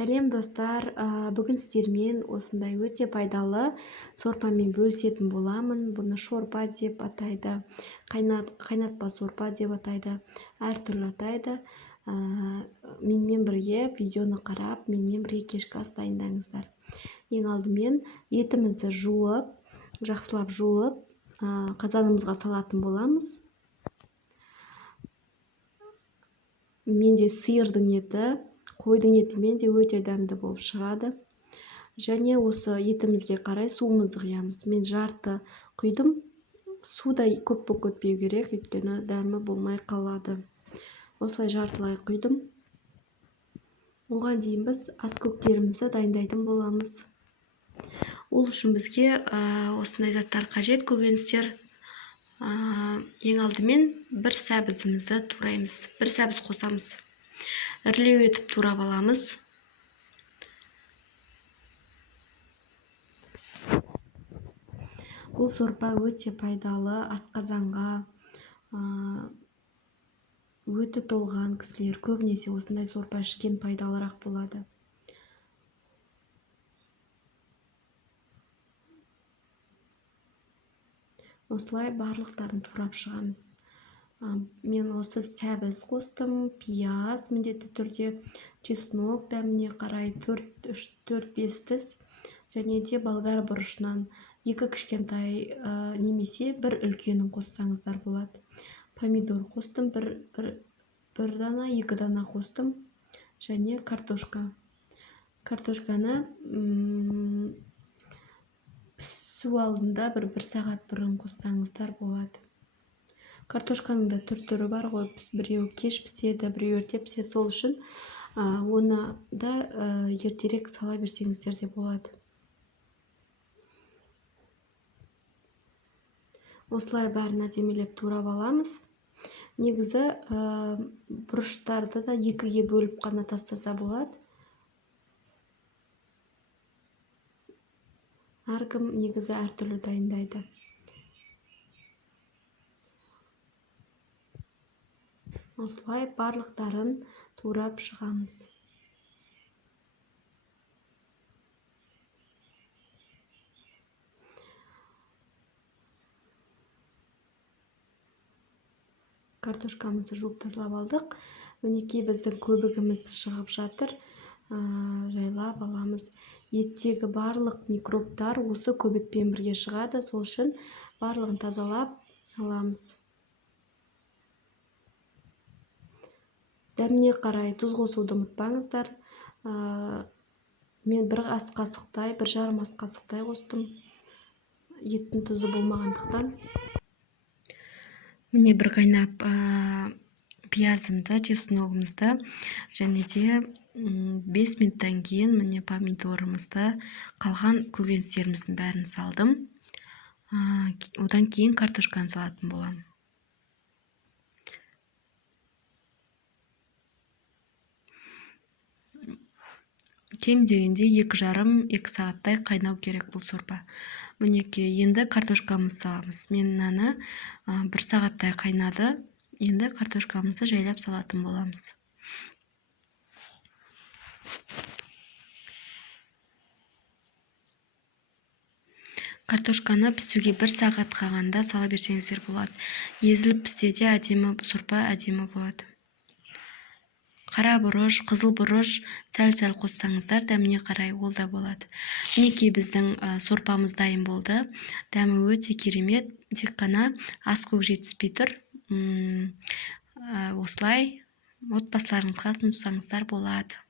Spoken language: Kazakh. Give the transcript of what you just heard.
Сәлем достар, бүгін сіздермен осындай өте пайдалы сорпамен бөлісетін боламын. Бұны шорпа деп атайды, қайнатпа сорпа деп атайды, әртүрлі атайды. Менімен бірге видеоны қарап, менімен бірге кешкі ас дайындаңыздар. Ең алдымен етімізді жуып, жақсылап жуып, қазанымызға салатын боламыз. Менде сиырдың еті, қойдың етімен де өте дәмді болып шығады. Және осы етімізге қарай суымызды құямыз. Мен жарты құйдым. Суда көп көтпеу керек, өйткені дәмі болмай қалады. Осылай жартылай құйдым. Оған дейін біз аскөктерімізді дайындайтын боламыз. Ол үшін бізге осындай заттар қажет, көкөністер. Ең алдымен бір сәбізімізді тураймыз. Бір сәбіз қосамыз. Ірілеу етіп турап аламыз. Бұл сорпа өте пайдалы, асқазанға өті толған кісілер көбінесе осындай сорпа ішкен пайдалырақ болады. Осылай барлықтарын турап шығамыз. Мен осы сәбіз қостым, пияз міндетті түрде, чеснок дәміне қарай 4-5 тіс, және де болгар бұрышынан 2 кішкентай немесе 1 үлкенін қоссаңыздар болады. Помидор қостым, 1 дана, 2 дана қостым, және картошка. Картошканы пісу алдында 1 сағат бұрын қоссаңыздар болады. Картошканың да түрі бар ғой, біреу кеш піседі, біреу ерте піседі. Сол үшін оны да ертерек сала берсеңіздер де болады. Осылай бәрін әдемілеп турап аламыз. Негізі бұрыштарды да 2-ге бөліп қана тастаса болады. Әркім негізі әртүрлі дайындайды. Осылай барлықтарын турап шығамыз. Картошкамызды жуып тазалап алдық. Мінекей біздің көбігіміз шығып жатыр. Жайлап аламыз. Еттегі барлық микробтар осы көбікпен бірге шығады. Сол үшін барлығын тазалап аламыз. Дәміне қарай тұз қосуды ұмытпаңыздар. Мен 1 ас қасықтай, 1,5 ас қасықтай қостым. Еттің тұзы болмағандықтан. Міне бір қайнап пиязымды, чесногымызды, және де 5 минуттан кейін міне помидорымызды, қалған көкөністеріміздің бәрін салдым. Одан кейін картошканы салатын боламын. Кем дегенде 2,5-2 сағаттай қайнау керек бұл сорпа. Мінекей, енді картошкамызды саламыз. Мен наны 1 сағаттай қайнады. Енді картошкамызды жайлап салатын боламыз. Картошканы пісуге 1 сағат қалғанда сала берсеңіздер болады. Езіліп піссе де әдемі сорпа әдемі болады. Қара бұрыш, қызыл бұрыш сәл-сәл қоссаңыздар, дәміне қарай ол да болады. Мінекей біздің сорпамыз дайын болды. Дәмі өте керемет, тек қана ас көк жетіспей тұр. Осылай отбасыларыңызға ұсынсаңыздар болады.